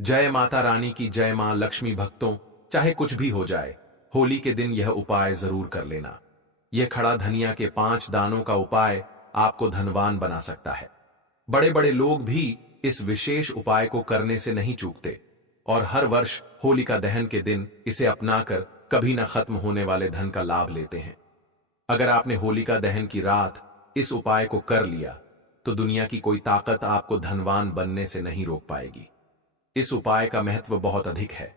जय माता रानी की जय। मां लक्ष्मी भक्तों, चाहे कुछ भी हो जाए, होली के दिन यह उपाय जरूर कर लेना। यह खड़ा धनिया के 5 दानों का उपाय आपको धनवान बना सकता है। बड़े बड़े लोग भी इस विशेष उपाय को करने से नहीं चूकते और हर वर्ष होलिका दहन के दिन इसे अपनाकर कभी न खत्म होने वाले धन का लाभ लेते हैं। अगर आपने होलिका दहन की रात इस उपाय को कर लिया तो दुनिया की कोई ताकत आपको धनवान बनने से नहीं रोक पाएगी। इस उपाय का महत्व बहुत अधिक है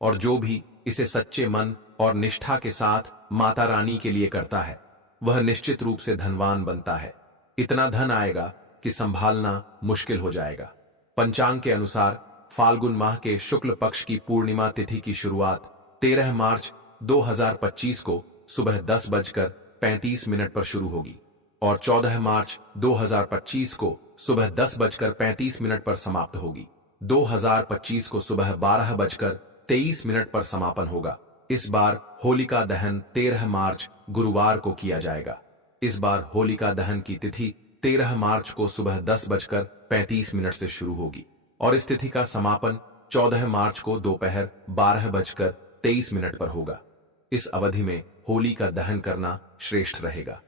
और जो भी इसे सच्चे मन और निष्ठा के साथ माता रानी के लिए करता है वह निश्चित रूप से धनवान बनता है। इतना धन आएगा कि संभालना मुश्किल हो जाएगा। पंचांग के अनुसार फाल्गुन माह के शुक्ल पक्ष की पूर्णिमा तिथि की शुरुआत 13 मार्च 2025 को सुबह 10:35 पर शुरू होगी और 14 मार्च 2025 को सुबह 10:35 पर समाप्त होगी। 2025 को सुबह 12:23 पर समापन होगा। इस बार होलिका दहन 13 मार्च गुरुवार को किया जाएगा। इस बार होलिका दहन की तिथि 13 मार्च को सुबह 10:35 से शुरू होगी और इस तिथि का समापन 14 मार्च को दोपहर 12:23 पर होगा। इस अवधि में होली का दहन करना श्रेष्ठ रहेगा।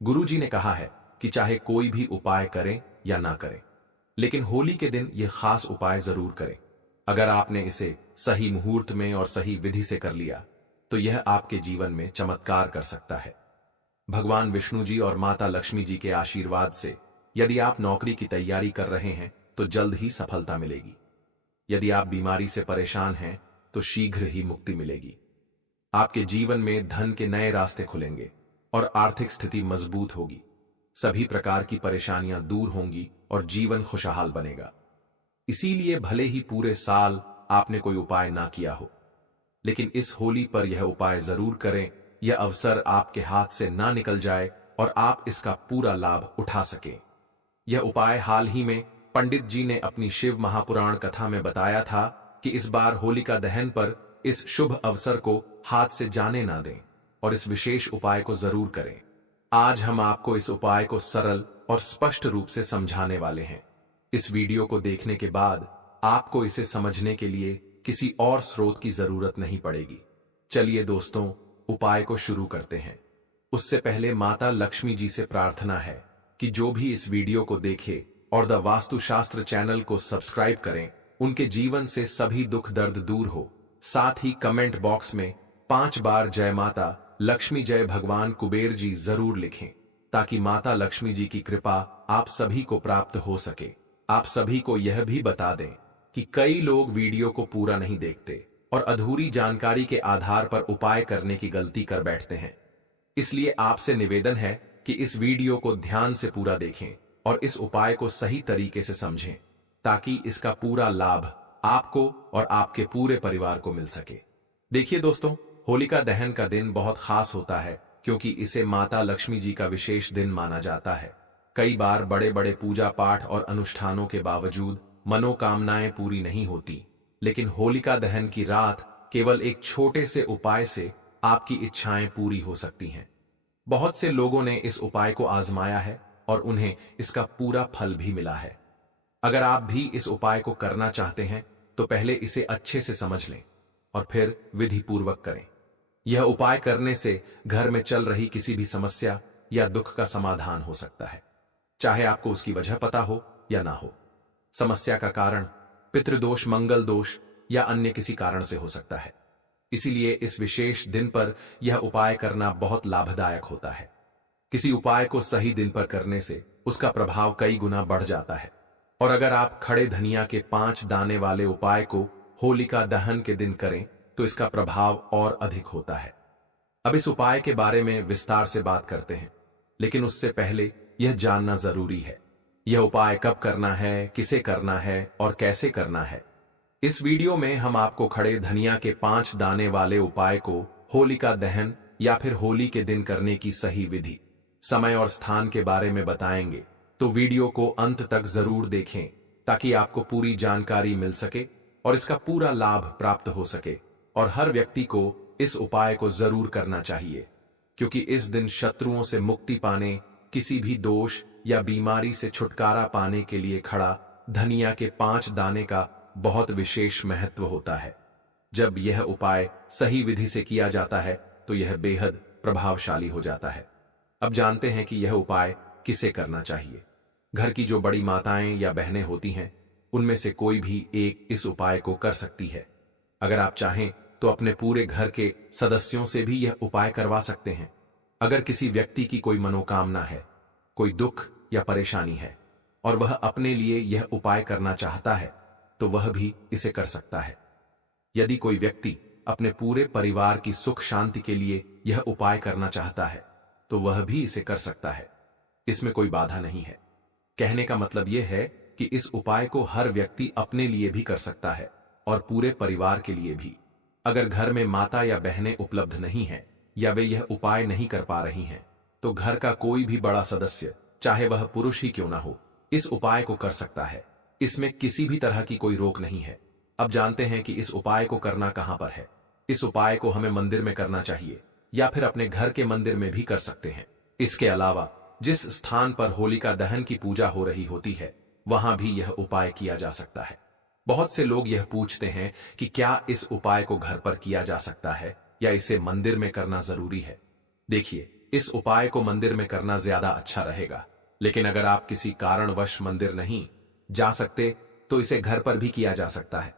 गुरुजी ने कहा है कि चाहे कोई भी उपाय करें या ना करें, लेकिन होली के दिन यह खास उपाय जरूर करें। अगर आपने इसे सही मुहूर्त में और सही विधि से कर लिया तो यह आपके जीवन में चमत्कार कर सकता है। भगवान विष्णु जी और माता लक्ष्मी जी के आशीर्वाद से यदि आप नौकरी की तैयारी कर रहे हैं तो जल्द ही सफलता मिलेगी। यदि आप बीमारी से परेशान हैं तो शीघ्र ही मुक्ति मिलेगी। आपके जीवन में धन के नए रास्ते खुलेंगे और आर्थिक स्थिति मजबूत होगी। सभी प्रकार की परेशानियां दूर होंगी और जीवन खुशहाल बनेगा। इसीलिए भले ही पूरे साल आपने कोई उपाय ना किया हो, लेकिन इस होली पर यह उपाय जरूर करें। यह अवसर आपके हाथ से ना निकल जाए और आप इसका पूरा लाभ उठा सकें। यह उपाय हाल ही में पंडित जी ने अपनी शिव महापुराण कथा में बताया था कि इस बार होलिका दहन पर इस शुभ अवसर को हाथ से जाने ना दें और इस विशेष उपाय को जरूर करें। आज हम आपको इस उपाय को सरल और स्पष्ट रूप से समझाने वाले हैं। इस वीडियो को देखने के बाद आपको इसे समझने के लिए किसी और स्रोत की जरूरत नहीं पड़ेगी। चलिए दोस्तों, उपाय को शुरू करते हैं। उससे पहले माता लक्ष्मी जी से प्रार्थना है कि जो भी इस वीडियो को देखे और द वास्तुशास्त्र चैनल को सब्सक्राइब करें, उनके जीवन से सभी दुख दर्द दूर हो। साथ ही कमेंट बॉक्स में 5 बार जय माता लक्ष्मी जय भगवान कुबेर जी जरूर लिखें ताकि माता लक्ष्मी जी की कृपा आप सभी को प्राप्त हो सके। आप सभी को यह भी बता दें कि कई लोग वीडियो को पूरा नहीं देखते और अधूरी जानकारी के आधार पर उपाय करने की गलती कर बैठते हैं। इसलिए आपसे निवेदन है कि इस वीडियो को ध्यान से पूरा देखें और इस उपाय को सही तरीके से समझें ताकि इसका पूरा लाभ आपको और आपके पूरे परिवार को मिल सके। देखिए दोस्तों, होलिका दहन का दिन बहुत खास होता है क्योंकि इसे माता लक्ष्मी जी का विशेष दिन माना जाता है। कई बार बड़े बड़े पूजा पाठ और अनुष्ठानों के बावजूद मनोकामनाएं पूरी नहीं होती, लेकिन होलिका दहन की रात केवल एक छोटे से उपाय से आपकी इच्छाएं पूरी हो सकती हैं। बहुत से लोगों ने इस उपाय को आजमाया है और उन्हें इसका पूरा फल भी मिला है। अगर आप भी इस उपाय को करना चाहते हैं तो पहले इसे अच्छे से समझ लें और फिर विधि पूर्वक करें। यह उपाय करने से घर में चल रही किसी भी समस्या या दुख का समाधान हो सकता है, चाहे आपको उसकी वजह पता हो या ना हो। समस्या का कारण पितृदोष, मंगल दोष या अन्य किसी कारण से हो सकता है। इसीलिए इस विशेष दिन पर यह उपाय करना बहुत लाभदायक होता है। किसी उपाय को सही दिन पर करने से उसका प्रभाव कई गुना बढ़ जाता है और अगर आप खड़े धनिया के 5 दाने वाले उपाय को होलिका दहन के दिन करें तो इसका प्रभाव और अधिक होता है। अब इस उपाय के बारे में विस्तार से बात करते हैं, लेकिन उससे पहले यह जानना जरूरी है यह उपाय कब करना है, किसे करना है और कैसे करना है। इस वीडियो में हम आपको खड़े धनिया के 5 दाने वाले उपाय को होलिका दहन या फिर होली के दिन करने की सही विधि, समय और स्थान के बारे में बताएंगे, तो वीडियो को अंत तक जरूर देखें ताकि आपको पूरी जानकारी मिल सके और इसका पूरा लाभ प्राप्त हो सके। और हर व्यक्ति को इस उपाय को जरूर करना चाहिए क्योंकि इस दिन शत्रुओं से मुक्ति पाने, किसी भी दोष या बीमारी से छुटकारा पाने के लिए खड़ा धनिया के 5 दाने का बहुत विशेष महत्व होता है। जब यह उपाय सही विधि से किया जाता है तो यह बेहद प्रभावशाली हो जाता है। अब जानते हैं कि यह उपाय किसे करना चाहिए। घर की जो बड़ी माताएं या बहनें होती हैं, उनमें से कोई भी एक इस उपाय को कर सकती है। अगर आप चाहें तो अपने पूरे घर के सदस्यों से भी यह उपाय करवा सकते हैं। अगर किसी व्यक्ति की कोई मनोकामना है, कोई दुख या परेशानी है और वह अपने लिए यह उपाय करना चाहता है, तो वह भी इसे कर सकता है। यदि कोई व्यक्ति अपने पूरे परिवार की सुख शांति के लिए यह उपाय करना चाहता है, तो वह भी इसे कर सकता है। इसमें कोई बाधा नहीं है। कहने का मतलब यह है कि इस उपाय को हर व्यक्ति अपने लिए भी कर सकता है और पूरे परिवार के लिए भी। अगर घर में माता या बहनें उपलब्ध नहीं हैं या वे यह उपाय नहीं कर पा रही हैं, तो घर का कोई भी बड़ा सदस्य, चाहे वह पुरुष ही क्यों ना हो, इस उपाय को कर सकता है। इसमें किसी भी तरह की कोई रोक नहीं है। अब जानते हैं कि इस उपाय को करना कहां पर है। इस उपाय को हमें मंदिर में करना चाहिए या फिर अपने घर के मंदिर में भी कर सकते हैं। इसके अलावा जिस स्थान पर होलिका दहन की पूजा हो रही होती है, वहां भी यह उपाय किया जा सकता है। बहुत से लोग यह पूछते हैं कि क्या इस उपाय को घर पर किया जा सकता है या इसे मंदिर में करना जरूरी है। देखिए, इस उपाय को मंदिर में करना ज्यादा अच्छा रहेगा, लेकिन अगर आप किसी कारणवश मंदिर नहीं जा सकते तो इसे घर पर भी किया जा सकता है।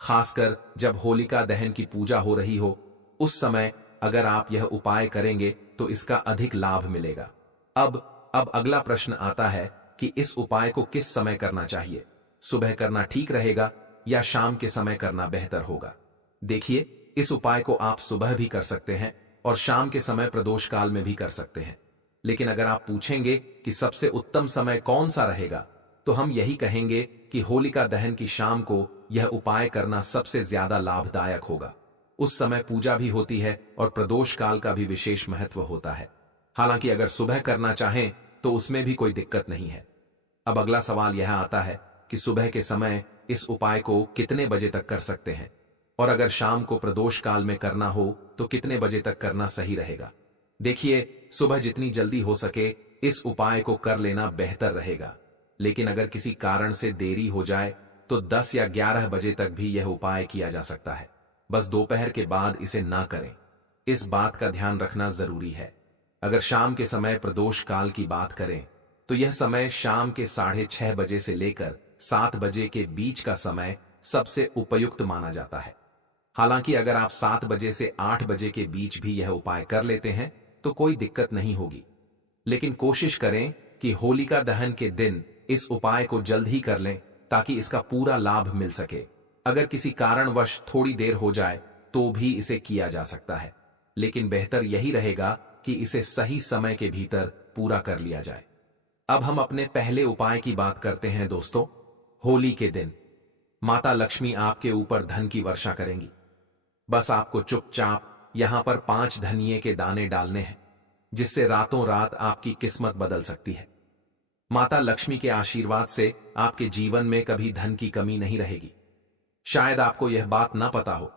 खासकर जब होलिका दहन की पूजा हो रही हो, उस समय अगर आप यह उपाय करेंगे तो इसका अधिक लाभ मिलेगा। अब अगला प्रश्न आता है कि इस उपाय को किस समय करना चाहिए। सुबह करना ठीक रहेगा या शाम के समय करना बेहतर होगा। देखिए, इस उपाय को आप सुबह भी कर सकते हैं और शाम के समय प्रदोष काल में भी कर सकते हैं। लेकिन अगर आप पूछेंगे कि सबसे उत्तम समय कौन सा रहेगा, तो हम यही कहेंगे कि होलिका दहन की शाम को यह उपाय करना सबसे ज्यादा लाभदायक होगा। उस समय पूजा भी होती है और प्रदोष काल का भी विशेष महत्व होता है। हालांकि अगर सुबह करना चाहें तो उसमें भी कोई दिक्कत नहीं है। अब अगला सवाल यह आता है कि सुबह के समय इस उपाय को कितने बजे तक कर सकते हैं, और अगर शाम को प्रदोष काल में करना हो तो कितने बजे तक करना सही रहेगा। देखिए, सुबह जितनी जल्दी हो सके इस उपाय को कर लेना बेहतर रहेगा, लेकिन अगर किसी कारण से देरी हो जाए तो 10 या 11 बजे तक भी यह उपाय किया जा सकता है। बस दोपहर के बाद इसे ना करें, इस बात का ध्यान रखना जरूरी है। अगर शाम के समय प्रदोष काल की बात करें तो यह समय शाम के 6:30 बजे से लेकर 7 बजे के बीच का समय सबसे उपयुक्त माना जाता है। हालांकि अगर आप 7 बजे से 8 बजे के बीच भी यह उपाय कर लेते हैं तो कोई दिक्कत नहीं होगी, लेकिन कोशिश करें कि होलिका दहन के दिन इस उपाय को जल्द ही कर लें ताकि इसका पूरा लाभ मिल सके। अगर किसी कारणवश थोड़ी देर हो जाए तो भी इसे किया जा सकता है, लेकिन बेहतर यही रहेगा कि इसे सही समय के भीतर पूरा कर लिया जाए। अब हम अपने पहले उपाय की बात करते हैं दोस्तों। होली के दिन माता लक्ष्मी आपके ऊपर धन की वर्षा करेंगी। बस आपको चुपचाप यहां पर 5 धनिये के दाने डालने हैं, जिससे रातों रात आपकी किस्मत बदल सकती है। माता लक्ष्मी के आशीर्वाद से आपके जीवन में कभी धन की कमी नहीं रहेगी। शायद आपको यह बात ना पता हो,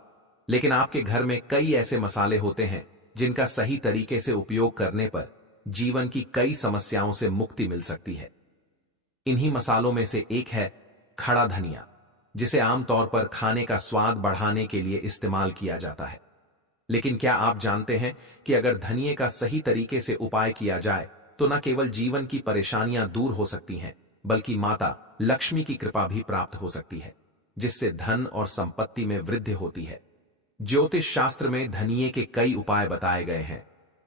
लेकिन आपके घर में कई ऐसे मसाले होते हैं जिनका सही तरीके से उपयोग करने पर जीवन की कई समस्याओं से मुक्ति मिल सकती है। इन्हीं मसालों में से एक है खड़ा धनिया, जिसे आमतौर पर खाने का स्वाद बढ़ाने के लिए इस्तेमाल किया जाता है। लेकिन क्या आप जानते हैं कि अगर धनिये का सही तरीके से उपाय किया जाए तो न केवल जीवन की परेशानियां दूर हो सकती हैं, बल्कि माता लक्ष्मी की कृपा भी प्राप्त हो सकती है, जिससे धन और संपत्ति में वृद्धि होती है। ज्योतिष शास्त्र में धनिये के कई उपाय बताए गए हैं,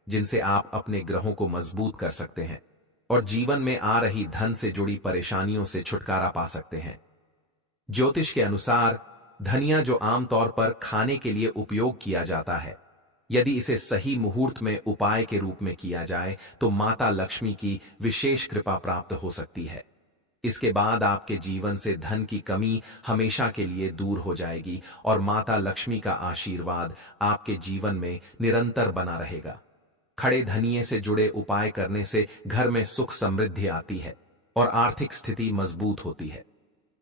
जिनसे आप अपने ग्रहों को मजबूत कर सकते हैं और जीवन में आ रही धन से जुड़ी परेशानियों से छुटकारा पा सकते हैं। ज्योतिष के अनुसार धनिया, जो आमतौर पर खाने के लिए उपयोग किया जाता है, यदि इसे सही मुहूर्त में उपाय के रूप में किया जाए तो माता लक्ष्मी की विशेष कृपा प्राप्त हो सकती है। इसके बाद आपके जीवन से धन की कमी हमेशा के लिए दूर हो जाएगी और माता लक्ष्मी का आशीर्वाद आपके जीवन में निरंतर बना रहेगा। खड़े धनिये से जुड़े उपाय करने से घर में सुख समृद्धि आती है और आर्थिक स्थिति मजबूत होती है।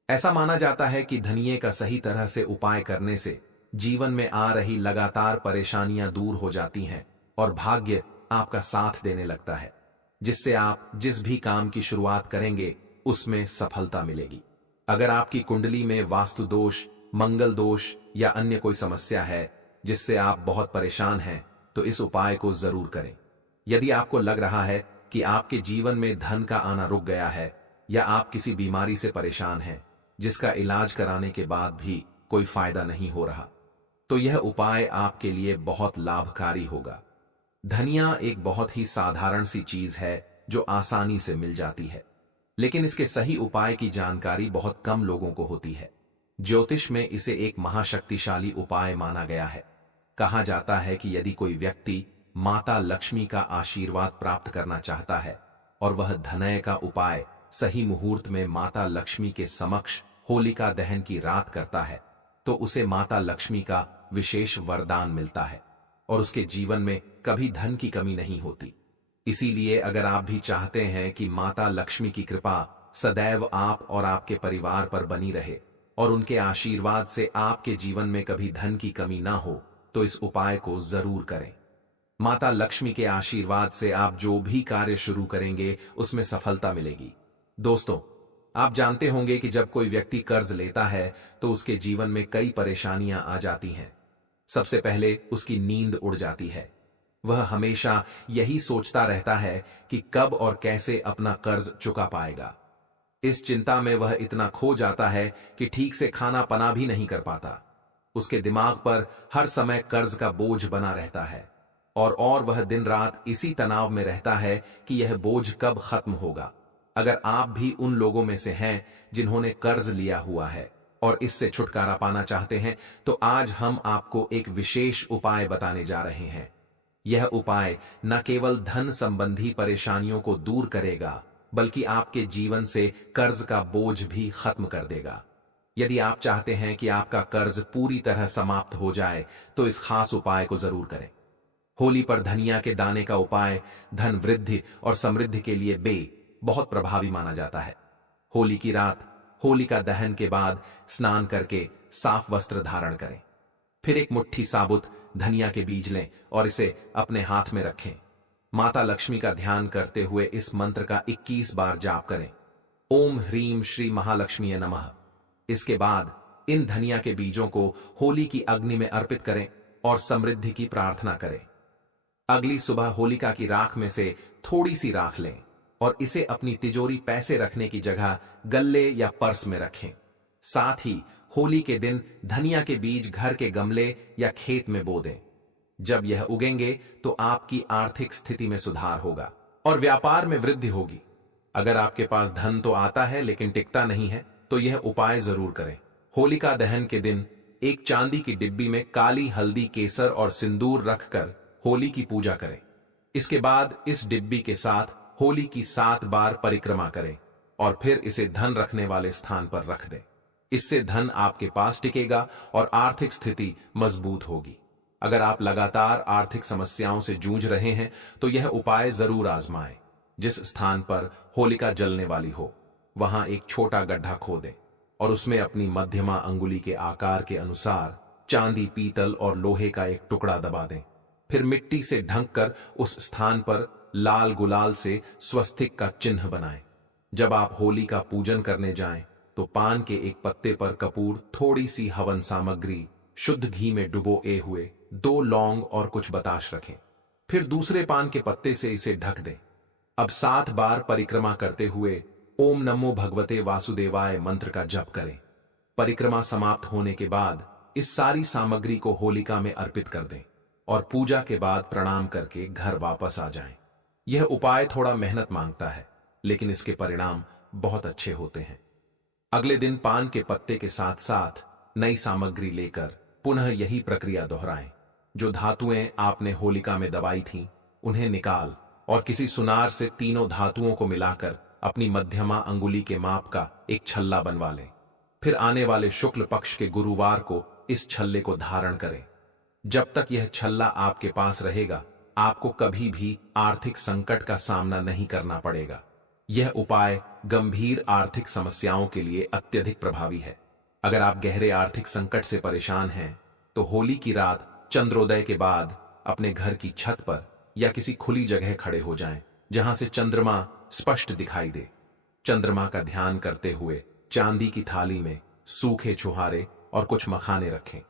ऐसा माना जाता है कि धनिये का सही तरह से उपाय करने से जीवन में आ रही लगातार परेशानियां दूर हो जाती हैं और भाग्य आपका साथ देने लगता है, जिससे आप जिस भी काम की शुरुआत करेंगे उसमें सफलता मिलेगी। अगर आपकी कुंडली में वास्तु दोष, मंगल दोष या अन्य कोई समस्या है जिससे आप बहुत परेशान हैं, तो इस उपाय को जरूर करें। यदि आपको लग रहा है कि आपके जीवन में धन का आना रुक गया है या आप किसी बीमारी से परेशान हैं जिसका इलाज कराने के बाद भी कोई फायदा नहीं हो रहा, तो यह उपाय आपके लिए बहुत लाभकारी होगा। धनिया एक बहुत ही साधारण सी चीज है जो आसानी से मिल जाती है, लेकिन इसके सही उपाय की जानकारी बहुत कम लोगों को होती है। ज्योतिष में इसे एक महाशक्तिशाली उपाय माना गया है। कहा जाता है कि यदि कोई व्यक्ति माता लक्ष्मी का आशीर्वाद प्राप्त करना चाहता है और वह धनय का उपाय सही मुहूर्त में माता लक्ष्मी के समक्ष होलिका दहन की रात करता है, तो उसे माता लक्ष्मी का विशेष वरदान मिलता है और उसके जीवन में कभी धन की कमी नहीं होती। इसीलिए अगर आप भी चाहते हैं कि माता लक्ष्मी की कृपा सदैव आप और आपके परिवार पर बनी रहे और उनके आशीर्वाद से आपके जीवन में कभी धन की कमी ना हो, तो इस उपाय को जरूर करें। माता लक्ष्मी के आशीर्वाद से आप जो भी कार्य शुरू करेंगे उसमें सफलता मिलेगी। दोस्तों, आप जानते होंगे कि जब कोई व्यक्ति कर्ज लेता है तो उसके जीवन में कई परेशानियां आ जाती हैं। सबसे पहले उसकी नींद उड़ जाती है। वह हमेशा यही सोचता रहता है कि कब और कैसे अपना कर्ज चुका पाएगा। इस चिंता में वह इतना खो जाता है कि ठीक से खाना पना भी नहीं कर पाता। उसके दिमाग पर हर समय कर्ज का बोझ बना रहता है और वह दिन रात इसी तनाव में रहता है कि यह बोझ कब खत्म होगा। अगर आप भी उन लोगों में से हैं जिन्होंने कर्ज लिया हुआ है और इससे छुटकारा पाना चाहते हैं, तो आज हम आपको एक विशेष उपाय बताने जा रहे हैं। यह उपाय न केवल धन संबंधी परेशानियों को दूर करेगा, बल्कि आपके जीवन से कर्ज का बोझ भी खत्म कर देगा। यदि आप चाहते हैं कि आपका कर्ज पूरी तरह समाप्त हो जाए, तो इस खास उपाय को जरूर करें। होली पर धनिया के दाने का उपाय धन वृद्धि और समृद्धि के लिए बहुत प्रभावी माना जाता है। होली की रात होलिका दहन के बाद स्नान करके साफ वस्त्र धारण करें। फिर एक मुट्ठी साबुत धनिया के बीज लें और इसे अपने हाथ में रखें। माता लक्ष्मी का ध्यान करते हुए इस मंत्र का 21 बार जाप करें। ओम ह्रीम श्री महालक्ष्मी नमः। इसके बाद इन धनिया के बीजों को होली की अग्नि में अर्पित करें और समृद्धि की प्रार्थना करें। अगली सुबह होलिका की राख में से थोड़ी सी राख लें और इसे अपनी तिजोरी पैसे रखने की जगह गल्ले या पर्स में रखें। साथ ही होली के दिन धनिया के बीज घर के गमले या खेत में बो दें। जब यह उगेंगे तो आपकी आर्थिक स्थिति में सुधार होगा और व्यापार में वृद्धि होगी। अगर आपके पास धन तो आता है लेकिन टिकता नहीं है, तो यह उपाय जरूर करें। होलिका दहन के दिन एक चांदी की डिब्बी में काली हल्दी, केसर और सिंदूर रखकर होली की पूजा करें। इसके बाद इस डिब्बी के साथ होली की 7 बार परिक्रमा करें और फिर इसे धन रखने वाले स्थान पर रख दें। इससे धन आपके पास टिकेगा और आर्थिक स्थिति मजबूत होगी। अगर आप लगातार आर्थिक समस्याओं से जूझ रहे हैं, तो यह उपाय जरूर आजमाएं। जिस स्थान पर होलिका जलने वाली हो, वहां एक छोटा गड्ढा खोदें और उसमें अपनी मध्यमा अंगुली के आकार के अनुसार चांदी, पीतल और लोहे का एक टुकड़ा दबा दें। फिर मिट्टी से ढंककर उस स्थान पर लाल गुलाल से स्वस्तिक का चिन्ह बनाएं। जब आप होली का पूजन करने जाएं, तो पान के एक पत्ते पर कपूर, थोड़ी सी हवन सामग्री, शुद्ध घी में डुबोए हुए 2 लौंग और कुछ बताश रखें। फिर दूसरे पान के पत्ते से इसे ढक दें। अब 7 बार परिक्रमा करते हुए ओम नमो भगवते वासुदेवाय मंत्र का जप करें। परिक्रमा समाप्त होने के बाद इस सारी सामग्री को होलिका में अर्पित कर दें और पूजा के बाद प्रणाम करके घर वापस आ जाएं। यह उपाय थोड़ा मेहनत मांगता है, लेकिन इसके परिणाम बहुत अच्छे होते हैं। अगले दिन पान के पत्ते के साथ साथ नई सामग्री लेकर पुनः यही प्रक्रिया दोहराएं। जो धातुएं आपने होलिका में दबाई थीं, उन्हें निकाल और किसी सुनार से तीनों धातुओं को मिलाकर अपनी मध्यमा अंगुली के माप का एक छल्ला बनवा लें। फिर आने वाले शुक्ल पक्ष के गुरुवार को इस छल्ले को धारण करें। जब तक यह छल्ला आपके पास रहेगा, आपको कभी भी आर्थिक संकट का सामना नहीं करना पड़ेगा। यह उपाय गंभीर आर्थिक समस्याओं के लिए अत्यधिक प्रभावी है। अगर आप गहरे आर्थिक संकट से परेशान हैं, तो होली की रात चंद्रोदय के बाद अपने घर की छत पर या किसी खुली जगह खड़े हो जाएं, जहां से चंद्रमा स्पष्ट दिखाई दे। चंद्रमा का ध्यान करते हुए चांदी की थाली में सूखे छुहारे और कुछ मखाने रखें।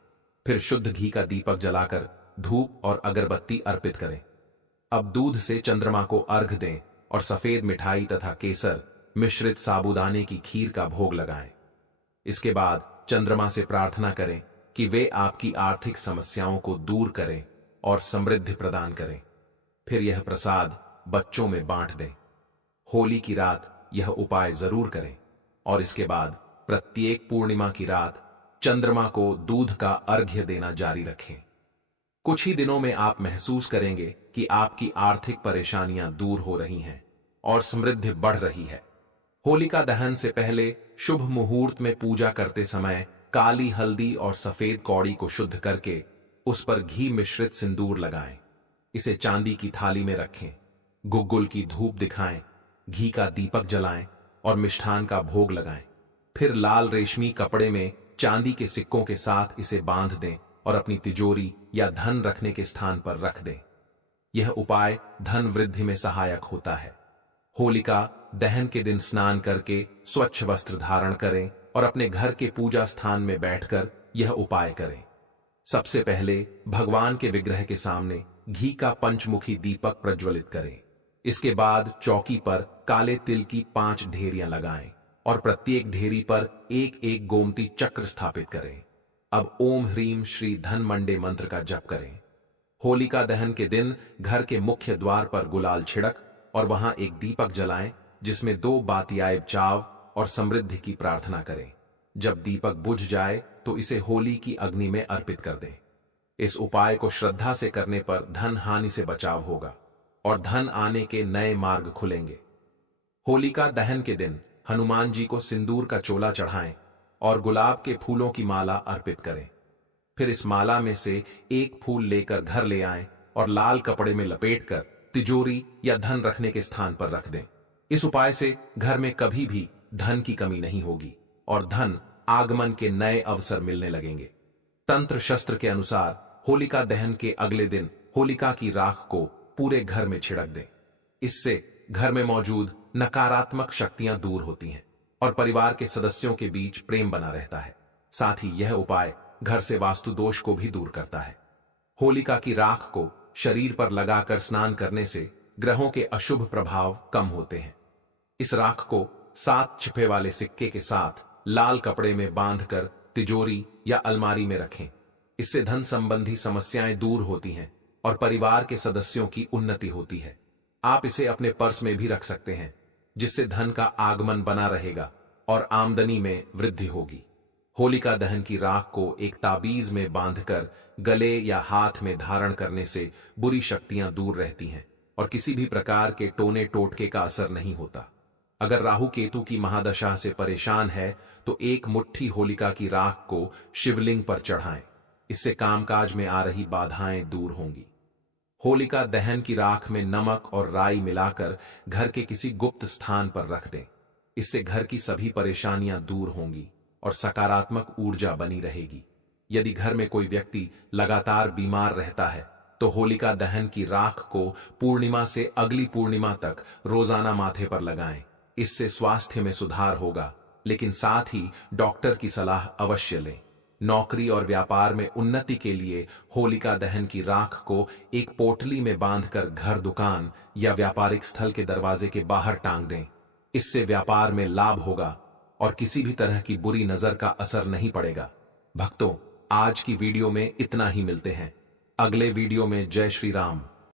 फिर शुद्ध घी का दीपक जलाकर धूप और अगरबत्ती अर्पित करें। अब दूध से चंद्रमा को अर्घ दें और सफेद मिठाई तथा केसर मिश्रित साबूदाने की खीर का भोग लगाएं। इसके बाद चंद्रमा से प्रार्थना करें कि वे आपकी आर्थिक समस्याओं को दूर करें और समृद्धि प्रदान करें। फिर यह प्रसाद बच्चों में बांट दें। होली की रात यह उपाय जरूर करें और इसके बाद प्रत्येक पूर्णिमा की रात चंद्रमा को दूध का अर्घ्य देना जारी रखें। कुछ ही दिनों में आप महसूस करेंगे कि आपकी आर्थिक परेशानियां दूर हो रही हैं और समृद्धि बढ़ रही है। होलिका दहन से पहले शुभ मुहूर्त में पूजा करते समय काली हल्दी और सफेद कौड़ी को शुद्ध करके उस पर घी मिश्रित सिंदूर लगाएं। इसे चांदी की थाली में रखें। गुग्गुल की धूप दिखाएं, घी का दीपक जलाएं और मिष्ठान का भोग लगाएं। फिर लाल रेशमी कपड़े में चांदी के सिक्कों के साथ इसे बांध दें और अपनी तिजोरी या धन रखने के स्थान पर रख दें। यह उपाय धन वृद्धि में सहायक होता है। होलिका दहन के दिन स्नान करके स्वच्छ वस्त्र धारण करें और अपने घर के पूजा स्थान में बैठकर यह उपाय करें। सबसे पहले भगवान के विग्रह के सामने घी का पंचमुखी दीपक प्रज्वलित करें। इसके बाद चौकी पर काले तिल की 5 ढेरियां लगाएं और प्रत्येक ढेरी पर एक एक गोमती चक्र स्थापित करें। अब ओम ह्रीम श्री धन मंडे मंत्र का जप करें। होलिका दहन के दिन घर के मुख्य द्वार पर गुलाल छिड़क और वहां एक दीपक जलाएं जिसमें 2 बातियाए चाव और समृद्धि की प्रार्थना करें। जब दीपक बुझ जाए तो इसे होली की अग्नि में अर्पित कर दें। इस उपाय को श्रद्धा से करने पर धन हानि से बचाव होगा और धन आने के नए मार्ग खुलेंगे। होलिका दहन के दिन हनुमान जी को सिंदूर का चोला चढ़ाएं और गुलाब के फूलों की माला अर्पित करें। फिर इस माला में से एक फूल लेकर घर ले आएं और लाल कपड़े में लपेटकर तिजोरी या धन रखने के स्थान पर रख दें। इस उपाय से घर में कभी भी धन की कमी नहीं होगी और धन आगमन के नए अवसर मिलने लगेंगे। तंत्र शस्त्र के अनुसार होलिका दहन के अगले दिन होलिका की राख को पूरे घर में छिड़क दें। इससे घर में मौजूद नकारात्मक शक्तियां दूर होती हैं और परिवार के सदस्यों के बीच प्रेम बना रहता है। साथ ही यह उपाय घर से वास्तु दोष को भी दूर करता है। होलिका की राख को शरीर पर लगाकर स्नान करने से ग्रहों के अशुभ प्रभाव कम होते हैं। इस राख को 7 छिपे वाले सिक्के के साथ लाल कपड़े में बांधकर तिजोरी या अलमारी में रखें। इससे धन संबंधी समस्याएं दूर होती हैं और परिवार के सदस्यों की उन्नति होती है। आप इसे अपने पर्स में भी रख सकते हैं, जिससे धन का आगमन बना रहेगा और आमदनी में वृद्धि होगी। होलिका दहन की राख को एक ताबीज में बांधकर गले या हाथ में धारण करने से बुरी शक्तियां दूर रहती हैं और किसी भी प्रकार के टोने टोटके का असर नहीं होता। अगर राहु केतु की महादशा से परेशान है तो एक मुट्ठी होलिका की राख को शिवलिंग पर चढ़ाएं। इससे कामकाज में आ रही बाधाएं दूर होंगी। होलिका दहन की राख में नमक और राई मिलाकर घर के किसी गुप्त स्थान पर रख दें। इससे घर की सभी परेशानियां दूर होंगी और सकारात्मक ऊर्जा बनी रहेगी। यदि घर में कोई व्यक्ति लगातार बीमार रहता है तो होलिका दहन की राख को पूर्णिमा से अगली पूर्णिमा तक रोजाना माथे पर लगाएं। इससे स्वास्थ्य में सुधार होगा, लेकिन साथ ही डॉक्टर की सलाह अवश्य लें। नौकरी और व्यापार में उन्नति के लिए होलिका दहन की राख को एक पोटली में बांधकर घर, दुकान या व्यापारिक स्थल के दरवाजे के बाहर टांग दें। इससे व्यापार में लाभ होगा और किसी भी तरह की बुरी नजर का असर नहीं पड़ेगा। भक्तों, आज की वीडियो में इतना ही। मिलते हैं अगले वीडियो में। जय श्री राम।